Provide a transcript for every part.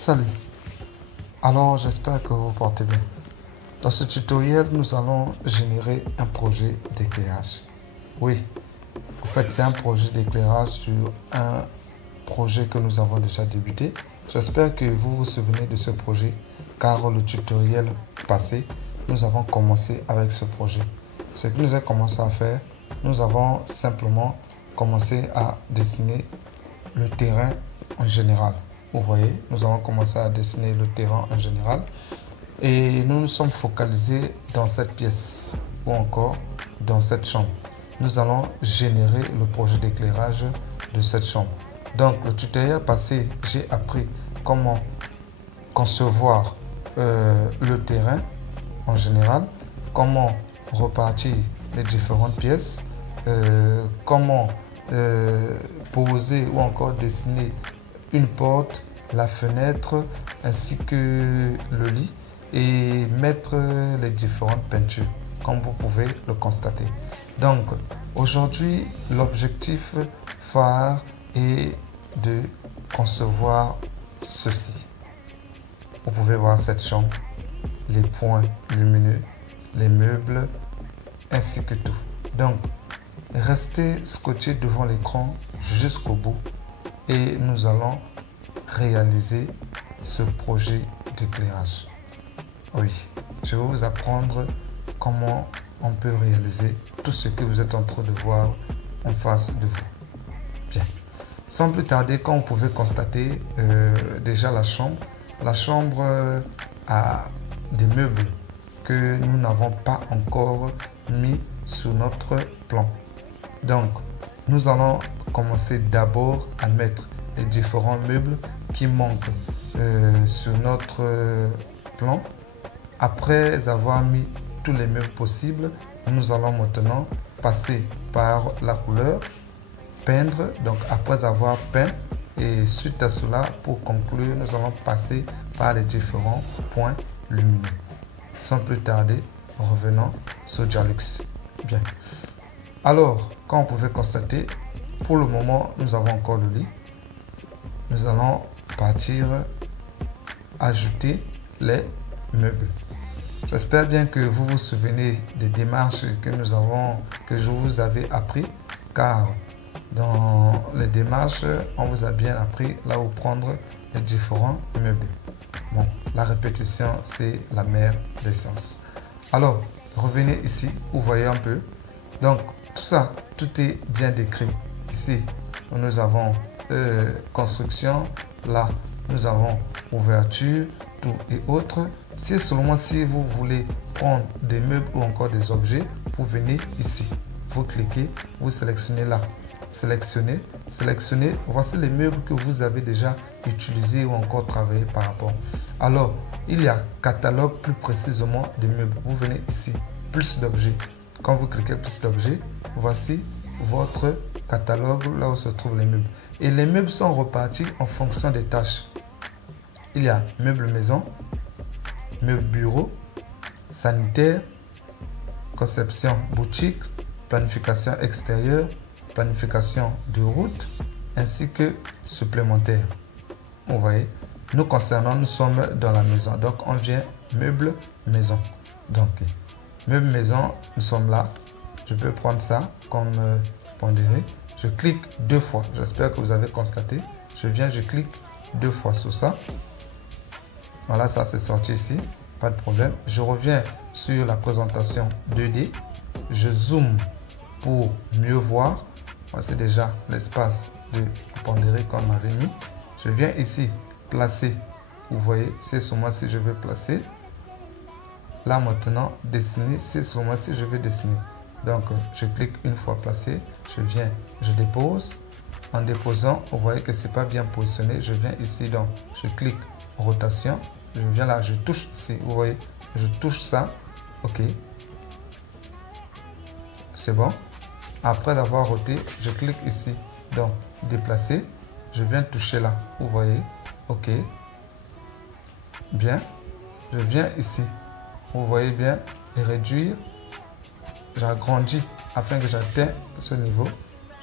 Salut, alors j'espère que vous portez bien. Dans ce tutoriel, nous allons générer un projet d'éclairage. Oui, en fait c'est un projet d'éclairage sur un projet que nous avons déjà débuté. J'espère que vous vous souvenez de ce projet car le tutoriel passé, nous avons commencé avec ce projet. Ce que nous avons commencé à faire, nous avons simplement commencé à dessiner le terrain en général. Vous voyez, nous avons commencé à dessiner le terrain en général et nous nous sommes focalisés dans cette pièce ou encore dans cette chambre. Nous allons générer le projet d'éclairage de cette chambre. Donc, le tutoriel passé, j'ai appris comment concevoir le terrain en général, comment repartir les différentes pièces, comment poser ou encore dessiner une porte, la fenêtre ainsi que le lit et mettre les différentes peintures comme vous pouvez le constater. Donc aujourd'hui l'objectif phare est de concevoir ceci. Vous pouvez voir cette chambre, les points lumineux, les meubles ainsi que tout. Donc restez scotché devant l'écran jusqu'au bout et nous allons réaliser ce projet d'éclairage. Oui, je vais vous apprendre comment on peut réaliser tout ce que vous êtes en train de voir en face de vous. Bien, sans plus tarder, comme vous pouvez constater, déjà la chambre a des meubles que nous n'avons pas encore mis sur notre plan. Donc, nous allons commencer d'abord à mettre les différents meubles qui manquent sur notre plan. Après avoir mis tous les meubles possibles, nous allons maintenant passer par la couleur, peindre. Donc après avoir peint et suite à cela, pour conclure, nous allons passer par les différents points lumineux. Sans plus tarder, revenons sur Dialux. Bien. Alors, comme vous pouvez constater, pour le moment, nous avons encore le lit. Nous allons partir ajouter les meubles. J'espère bien que vous vous souvenez des démarches que je vous avais appris, car dans les démarches, on vous a bien appris là où prendre les différents meubles. Bon, la répétition, c'est la mère des sciences. Alors, revenez ici, vous voyez un peu. Donc, tout ça, tout est bien décrit. Ici, nous avons construction, là, nous avons ouverture, tout et autres. C'est seulement si vous voulez prendre des meubles ou encore des objets, vous venez ici. Vous cliquez, vous sélectionnez là. Sélectionnez. Voici les meubles que vous avez déjà utilisés ou encore travaillé par rapport. Alors, il y a catalogue plus précisément des meubles. Vous venez ici, plus d'objets. Quand vous cliquez plus d'objets, voici votre catalogue là où se trouvent les meubles. Et les meubles sont repartis en fonction des tâches. Il y a meubles maison, meubles bureau, sanitaire, conception boutique, planification extérieure, planification de route, ainsi que supplémentaire. Vous voyez, nous concernant, nous sommes dans la maison. Donc, on vient meubles maison. Donc, meubles maison, nous sommes là. Je peux prendre ça comme pondéré. Je clique deux fois. J'espère que vous avez constaté. Je clique deux fois sur ça. Voilà, ça c'est sorti ici. Pas de problème. Je reviens sur la présentation 2D. Je zoome pour mieux voir. Voici déjà l'espace de pondéré qu'on m'avait mis. Je viens ici placer. Vous voyez, c'est seulement si je veux placer. Là maintenant, dessiner, c'est seulement si je veux dessiner. Donc, je clique une fois placé, je viens, je dépose. En déposant, vous voyez que c'est pas bien positionné. Je viens ici, donc je clique rotation. Je viens là, je touche ici. Vous voyez, je touche ça. OK. C'est bon. Après l'avoir roté, je clique ici. Donc, déplacer. Je viens toucher là. Vous voyez. OK. Bien. Je viens ici. Vous voyez bien. Et réduire. J'agrandis afin que j'atteigne ce niveau.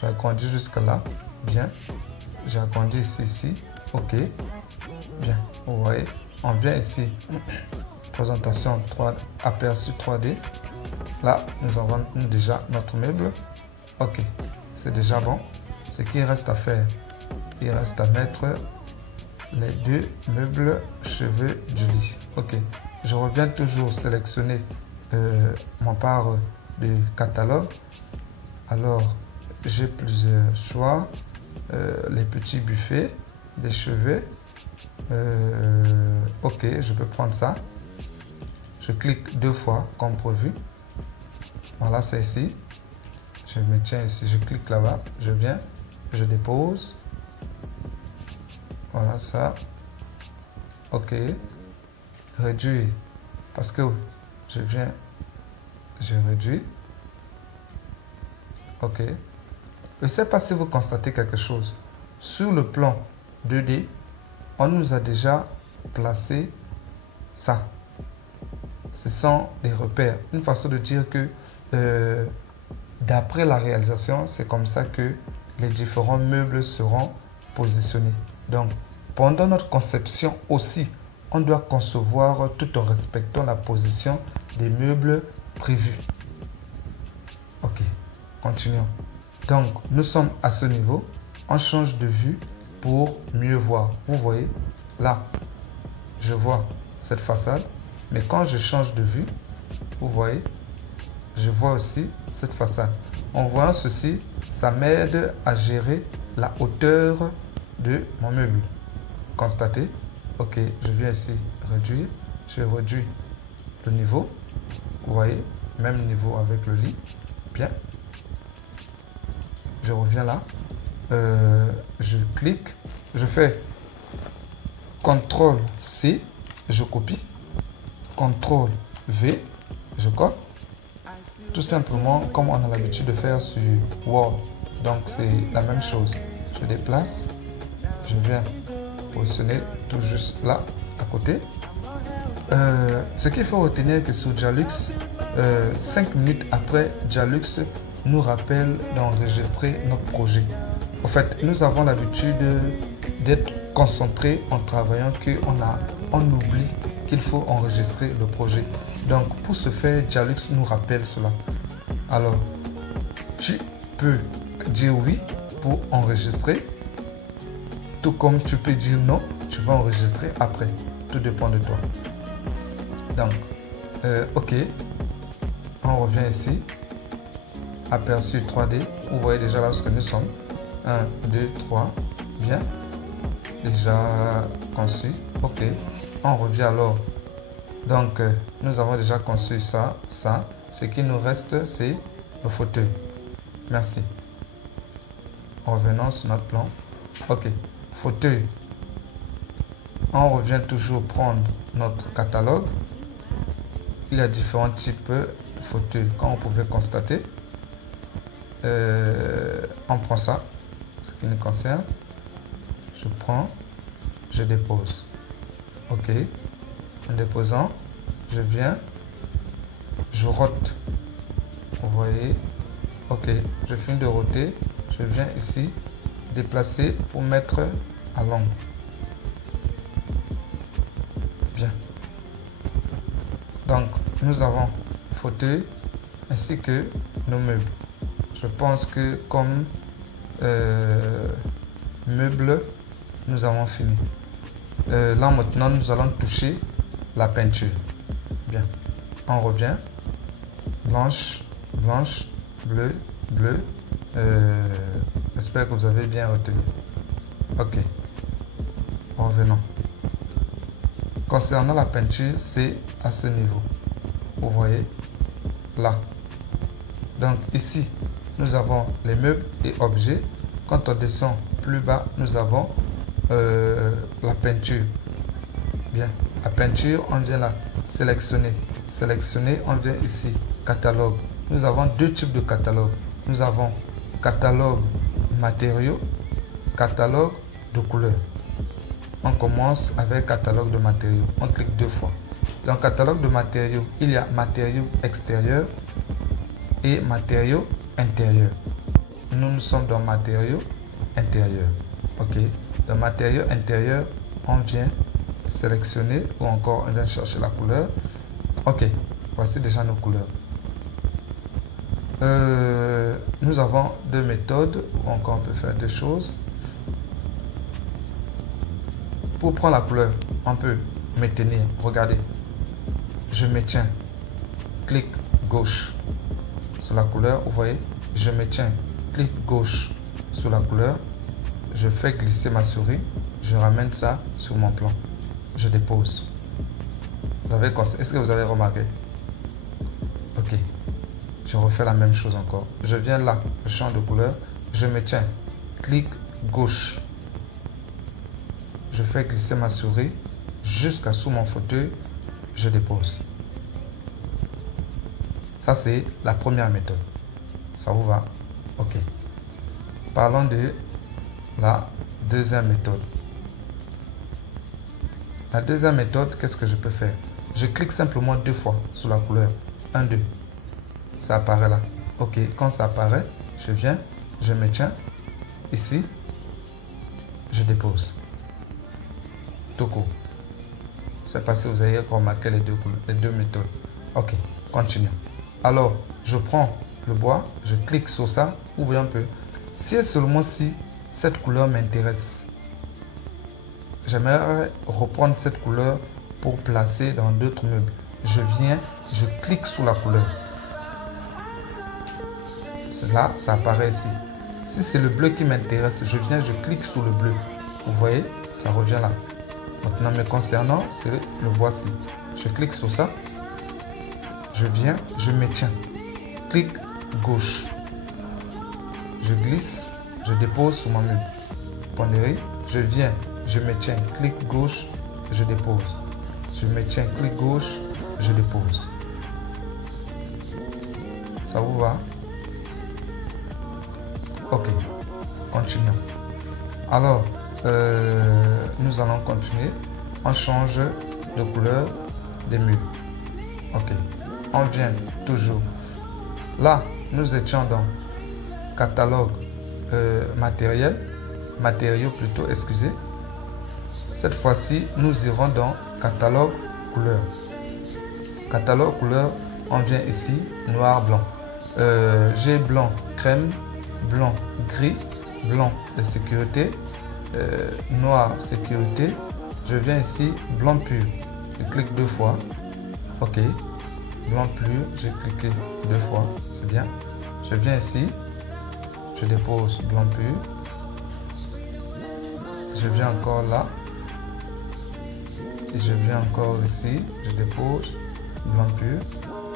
J'agrandis jusqu'à là. Bien. J'agrandis ici. OK. Bien. Vous On vient ici, présentation 3, aperçu 3D. Là, nous avons déjà notre meuble. Ok, c'est déjà bon. Ce qu'il reste à faire, il reste à mettre les deux meubles cheveux du lit. Ok, je reviens toujours sélectionner mon part de catalogue. Alors, j'ai plusieurs choix. Les petits buffets, des cheveux. Ok, je peux prendre ça. Je clique 2 fois comme prévu. Voilà, c'est ici. Je me tiens ici, je clique là-bas, je viens, je dépose. Voilà ça. Ok. Réduire. Parce que je viens, je réduis. Ok. Je ne sais pas si vous constatez quelque chose. Sur le plan 2D, on nous a déjà placé ça. Ce sont des repères. Une façon de dire que d'après la réalisation, c'est comme ça que les différents meubles seront positionnés. Donc, pendant notre conception aussi, on doit concevoir tout en respectant la position des meubles prévus. Ok, continuons. Donc, nous sommes à ce niveau. On change de vue pour mieux voir. Vous voyez, là, je vois cette façade. Mais quand je change de vue, vous voyez, je vois aussi cette façade. En voyant ceci, ça m'aide à gérer la hauteur de mon meuble. Constatez. Ok, je viens ici réduire. Je réduis le niveau. Vous voyez, même niveau avec le lit. Bien. Je reviens là. Je clique. Je fais CTRL C. Je copie. CTRL V. Je colle. Tout simplement comme on a l'habitude de faire sur Word. Donc c'est la même chose. Je déplace. Je viens positionner tout juste là à côté. Ce qu'il faut retenir que sur Dialux, 5 minutes après, Dialux nous rappelle d'enregistrer notre projet. En fait, nous avons l'habitude d'être concentrés en travaillant qu'on oublie qu'il faut enregistrer le projet. Donc pour ce faire, Dialux nous rappelle cela. Alors, tu peux dire oui pour enregistrer, tout comme tu peux dire non, tu vas enregistrer après. Tout dépend de toi. Donc, ok, on revient ici. Aperçu 3D, vous voyez déjà là ce que nous sommes. 1, 2, 3, bien. Déjà conçu, ok. On revient alors. Donc, nous avons déjà conçu ça. Ce qui nous reste, c'est le fauteuil. Merci. Revenons sur notre plan. Ok, fauteuil. On revient toujours prendre notre catalogue. Il y a différents types de fauteuils, comme vous pouvez constater. On prend ça, ce qui nous concerne. Je prends, je dépose. Ok. En déposant, je viens, je rote. Vous voyez. Ok. Je finis de roter. Je viens ici, déplacer pour mettre à l'ombre. Bien. Donc, nous avons fauteuil ainsi que nos meubles. Je pense que comme meubles, nous avons fini. Là maintenant, nous allons toucher la peinture. Bien. On revient. Blanche, blanche, bleu, bleu. J'espère que vous avez bien retenu. Ok. Revenons. Concernant la peinture, c'est à ce niveau. Vous voyez là. Donc ici, nous avons les meubles et objets. Quand on descend plus bas, nous avons la peinture. Bien. La peinture, on vient là. Sélectionner. Sélectionner, on vient ici. Catalogue. Nous avons deux types de catalogue. Nous avons catalogue matériaux, catalogue de couleurs. On commence avec catalogue de matériaux. On clique 2 fois. Dans le catalogue de matériaux, il y a matériaux extérieurs et matériaux intérieurs. Nous sommes dans matériaux intérieurs. Ok. Dans matériaux intérieurs, on vient sélectionner ou encore on vient chercher la couleur. Ok, voici déjà nos couleurs. Nous avons deux méthodes ou encore on peut faire deux choses. Pour prendre la couleur, on peut maintenir. Regardez, je maintiens, clic gauche sur la couleur. Vous voyez, je maintiens, clic gauche sur la couleur. Je fais glisser ma souris, je ramène ça sur mon plan, je dépose. Est-ce que vous avez remarqué? Ok, je refais la même chose encore. Je viens là, je change de couleur, je maintiens, clic gauche. Je fais glisser ma souris jusqu'à sous mon fauteuil, je dépose. Ça, c'est la première méthode. Ça vous va? Ok. Parlons de la deuxième méthode. La deuxième méthode, qu'est-ce que je peux faire? Je clique simplement deux fois sur la couleur. 1, 2. Ça apparaît là. Ok, quand ça apparaît, je viens, je maintiens. Ici, je dépose. Tout court. Je ne sais pas si vous avez remarqué les deux méthodes. Ok, continuons. Alors, je prends le bois, je clique sur ça, ouvrez un peu. Si et seulement si cette couleur m'intéresse, j'aimerais reprendre cette couleur pour placer dans d'autres meubles. Je viens, je clique sur la couleur. Là, ça apparaît ici. Si c'est le bleu qui m'intéresse, je viens, je clique sur le bleu. Vous voyez, ça revient là. Maintenant, me concernant, c'est le voici. Je clique sur ça. Je viens, je maintiens. Clic gauche. Je glisse, je dépose sur mon meuble. Pondéré, je viens, je maintiens. Clic gauche, je dépose. Je maintiens, clic gauche, je dépose. Ça vous va? Ok, continuons. Alors, nous allons continuer. On change de couleur des murs. Ok, on vient toujours. Là, nous étions dans catalogue matériaux plutôt, excusez. Cette fois-ci, nous irons dans catalogue couleur. Catalogue couleur, on vient ici, noir, blanc. J'ai blanc, crème, blanc, gris, blanc de sécurité, noir, sécurité. Je viens ici, blanc pur. Je clique deux fois. Ok. Blanc pur, j'ai cliqué deux fois. C'est bien. Je viens ici. Je dépose blanc pur. Je viens encore là. Et je viens encore ici. Je dépose blanc pur.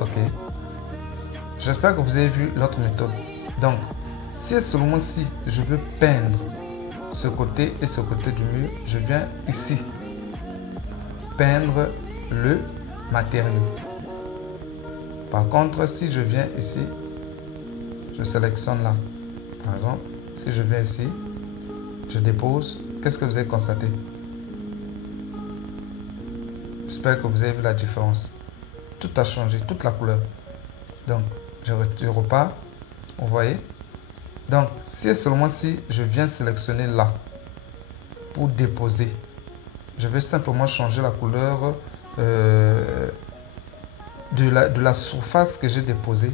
Ok. J'espère que vous avez vu l'autre méthode. Donc, si seulement si je veux peindre ce côté et ce côté du mur, je viens ici peindre le matériau. Par contre, si je viens ici, je sélectionne là. Par exemple, si je viens ici, je dépose. Qu'est-ce que vous avez constaté? J'espère que vous avez vu la différence. Tout a changé, toute la couleur. Donc, je repars. Vous voyez? Donc, si et seulement si je viens sélectionner là pour déposer, je vais simplement changer la couleur de la surface que j'ai déposée.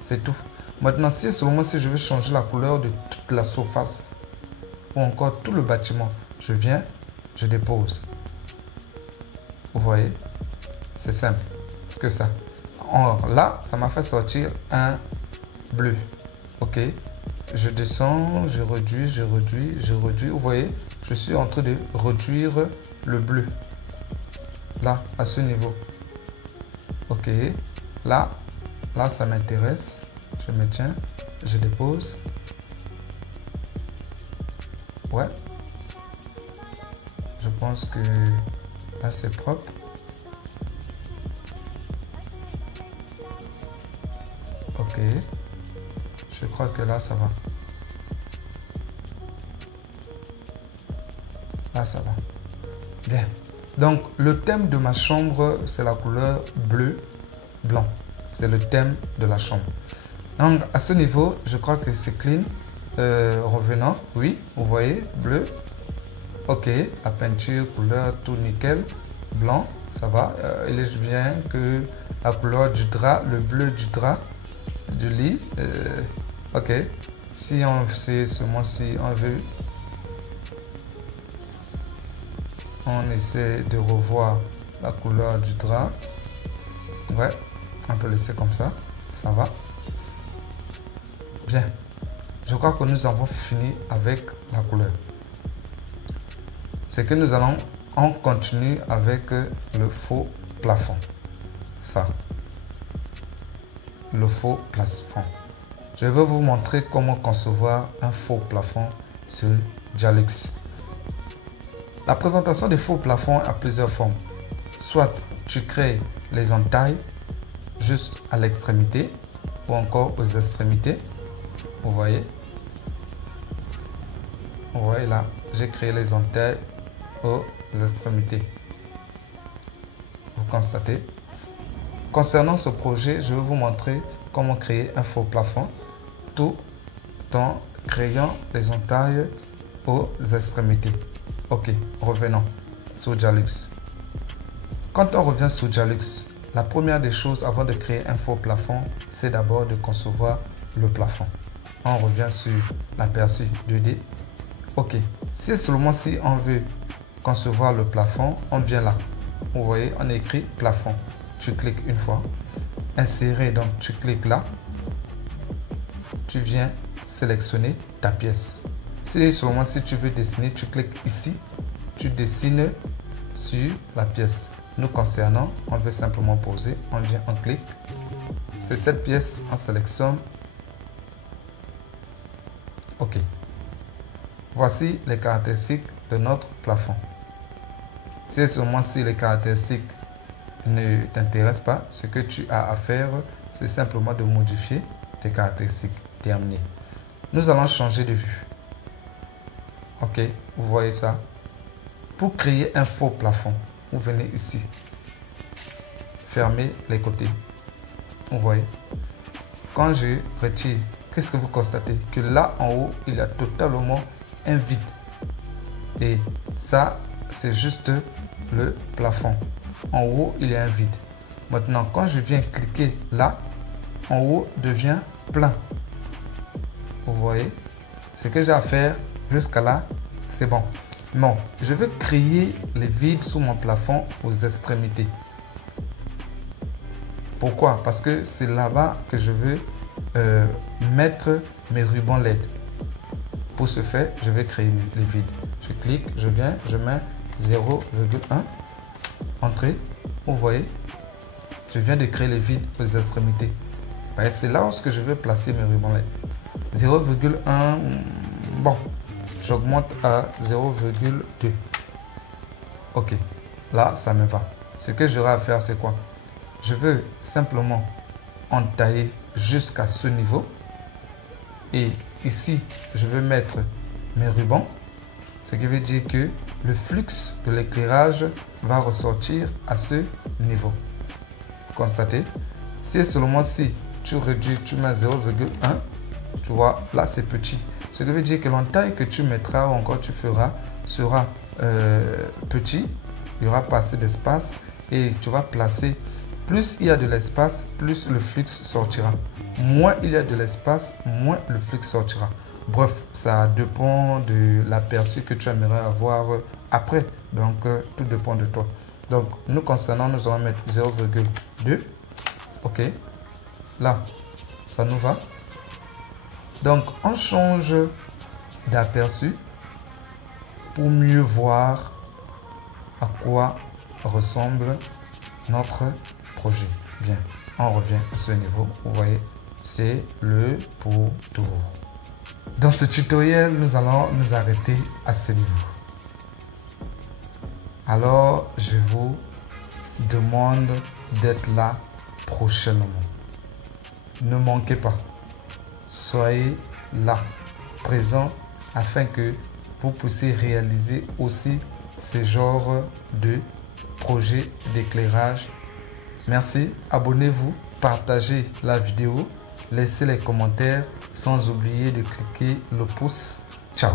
C'est tout. Maintenant, si et seulement si je veux changer la couleur de toute la surface ou encore tout le bâtiment, je viens, je dépose. Vous voyez? C'est simple que ça. Or, là, ça m'a fait sortir un bleu. Ok. Je descends, je réduis, je réduis, je réduis. Vous voyez, je suis en train de réduire le bleu. Là, à ce niveau. Ok. Là, ça m'intéresse. Je me tiens, je dépose. Ouais. Je pense que là, c'est propre. Ok. Je crois que là, ça va. Là, ça va. Bien. Donc, le thème de ma chambre, c'est la couleur bleu, blanc. C'est le thème de la chambre. Donc, à ce niveau, je crois que c'est clean. Revenant, oui, vous voyez, bleu, Ok, la peinture, couleur, tout nickel. Blanc, ça va. Il est bien que la couleur du drap, le bleu du drap, du lit. Ok. Si on fait ce mois-ci, on essaie de revoir la couleur du drap. Ouais, on peut laisser comme ça. Ça va. Bien. Je crois que nous avons fini avec la couleur. C'est que nous allons, on continue avec le faux plafond. Ça. Le faux plafond. Je vais vous montrer comment concevoir un faux plafond sur Dialux. La présentation des faux plafonds a plusieurs formes. Soit tu crées les entailles juste à l'extrémité ou encore aux extrémités. Vous voyez là, j'ai créé les entailles aux extrémités. Vous constatez. Concernant ce projet, je vais vous montrer comment créer un faux plafond tout en créant les entailles aux extrémités. Ok, revenons sur Dialux. Quand on revient sur Dialux, la première des choses avant de créer un faux plafond, c'est d'abord de concevoir le plafond. On revient sur l'aperçu 2D. Ok, c'est seulement si on veut concevoir le plafond, on vient là. Vous voyez, on écrit plafond. Tu cliques une fois. Insérer, donc tu cliques là. Tu viens sélectionner ta pièce. C'est seulement si tu veux dessiner, tu cliques ici. Tu dessines sur la pièce. Nous concernant, on veut simplement poser. On vient, on clique. C'est cette pièce, on sélectionne. Ok. Voici les caractéristiques de notre plafond. C'est seulement si les caractéristiques ne t'intéressent pas, ce que tu as à faire, c'est simplement de modifier tes caractéristiques. Terminé. Nous allons changer de vue. Ok, vous voyez ça. Pour créer un faux plafond, vous venez ici. Fermez les côtés. Vous voyez. Quand je retire, qu'est-ce que vous constatez? Que là en haut, il y a totalement un vide. Et ça, c'est juste le plafond. En haut, il y a un vide. Maintenant, quand je viens cliquer là, en haut devient plein. Vous voyez? Ce que j'ai à faire jusqu'à là, c'est bon. Non, je vais créer les vides sous mon plafond aux extrémités. Pourquoi? Parce que c'est là-bas que je veux mettre mes rubans LED. Pour ce faire, je vais créer les vides. Je clique, je viens, je mets 0,1. Entrée. Vous voyez, je viens de créer les vides aux extrémités. C'est là où je vais placer mes rubans LED. 0,1. Bon, j'augmente à 0,2. Ok, là, ça me va. Ce que j'aurai à faire, c'est quoi? Je veux simplement entailler jusqu'à ce niveau. Et ici, je vais mettre mes rubans. Ce qui veut dire que le flux de l'éclairage va ressortir à ce niveau. Vous constatez? C'est seulement si tu réduis, tu mets 0,1, tu vois, là c'est petit. Ce qui veut dire que l'entaille que tu mettras ou encore tu feras sera petit. Il n'y aura pas assez d'espace et tu vas placer. Plus il y a de l'espace, plus le flux sortira. Moins il y a de l'espace, moins le flux sortira. Bref, ça dépend de l'aperçu que tu aimerais avoir après. Donc, tout dépend de toi. Donc, nous concernant, nous allons mettre 0,2. Ok. Là, ça nous va. Donc, on change d'aperçu pour mieux voir à quoi ressemble notre projet. Bien, on revient à ce niveau. Vous voyez, c'est le pourtour. Dans ce tutoriel, nous allons nous arrêter à ce niveau. Alors, je vous demande d'être là prochainement. Ne manquez pas. Soyez là, présent, afin que vous puissiez réaliser aussi ce genre de projet d'éclairage. Merci, abonnez-vous, partagez la vidéo, laissez les commentaires sans oublier de cliquer le pouce. Ciao.